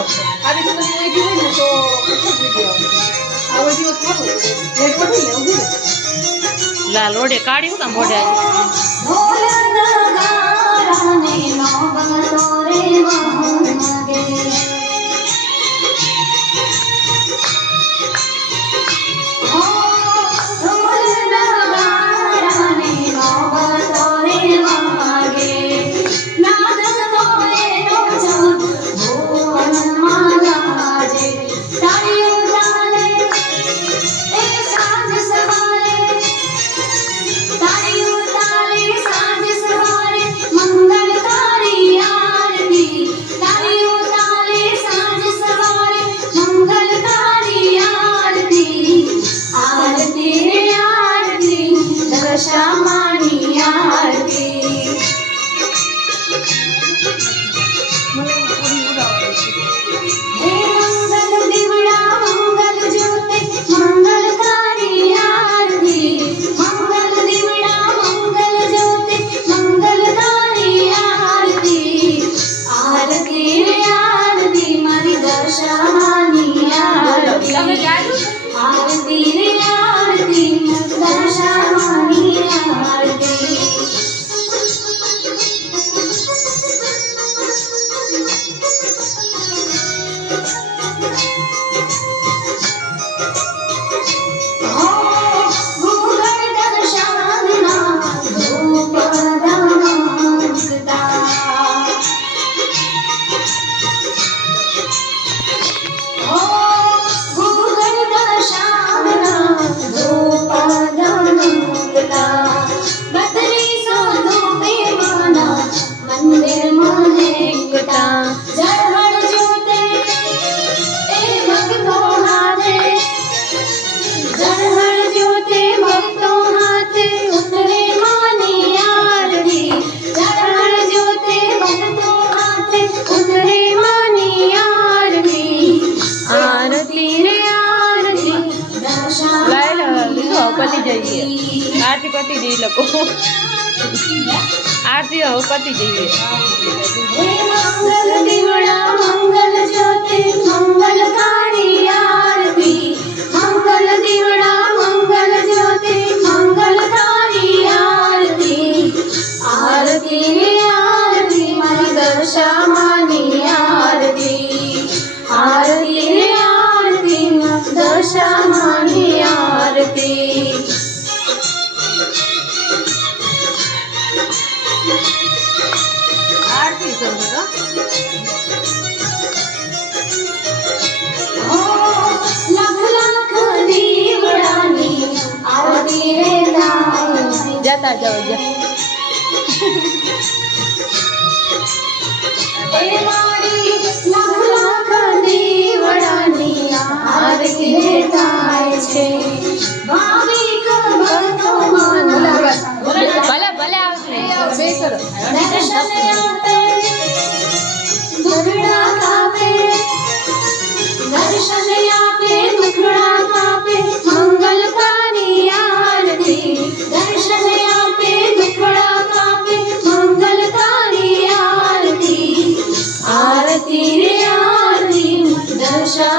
આવી તો બધી હોય ને તો વિડિયો આ વિડિયો થાતો એક પડી ને ઉભી લાલ ઓડે કાઢી હું કામ ઓડે આજે पति जाइए आरती पति जी लको आरती हो पति जाइए मंगल दिवड़ा मंगल ज्योति मंगलकारी आरती मंगल दिवड़ा मंगल ज्योति मंगलकारी आरती आरती आरती मारी दशा मानी आरती आरती आरती दशा मानी आरती आरती समझो लख लख दीवड़ानी आरती रे दाई जाता जाओ जा ए मारी लख लख दीवड़ानी आरती रे दाई छे भाविक भक्तो मन भले भले आवશે બે કરો દર્શન આપે દુખડા કાપે दर्शन आपे दुखड़ा कापे मंगलकारी आरती दर्शन आपे दुखड़ा कापे मंगलकारी आरती आरती रे आरती दशा